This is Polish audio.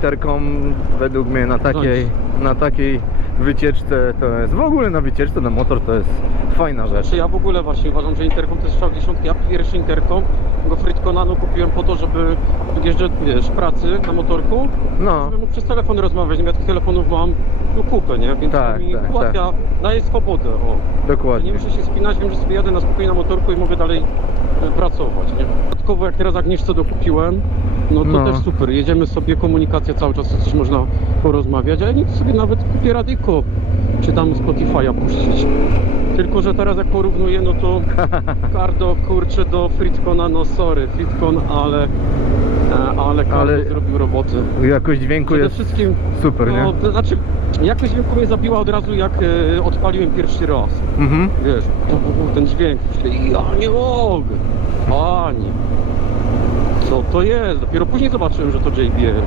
Terką według mnie na takiej, na takiej wycieczce to jest, w ogóle na wycieczce na motor to jest fajna rzecz. Czy ja w ogóle właśnie uważam, że Intercom to jest strzał dziesiątki. Ja pierwszy Intercom, go Fritcona, no kupiłem po to, żeby jeżdżę, wiesz, pracy na motorku, No, żeby mógł przez telefon rozmawiać. No Ja tych telefonów mam no kupę, nie? Więc Tak, to mi tak, ułatwia, daje swobodę, o. Nie dokładnie. muszę się spinać, wiem, że sobie jadę na spokojnie na motorku i mogę dalej e, pracować, nie? Dodatkowo jak teraz Agnieszce dokupiłem, no to No. też super, jedziemy sobie, komunikacja cały czas, coś można porozmawiać, a ja nic sobie nawet kupię radyjko, czy tam Spotify'a puścić. Tylko, że teraz jak porównuję, no to Cardo, kurczę, do Fritcona, no sorry, Fritcon, ale, e, ale Cardo Ale- zrobił roboty. Jakość dźwięku Przede jest wszystkim, super, nie? no, to znaczy, jakość dźwięku mnie zabiła od razu, jak e, odpaliłem pierwszy raz. Mhm. Wiesz, to był ten dźwięk. Ja nie mogę. Pani. To jest? Dopiero później zobaczyłem, że to JBL.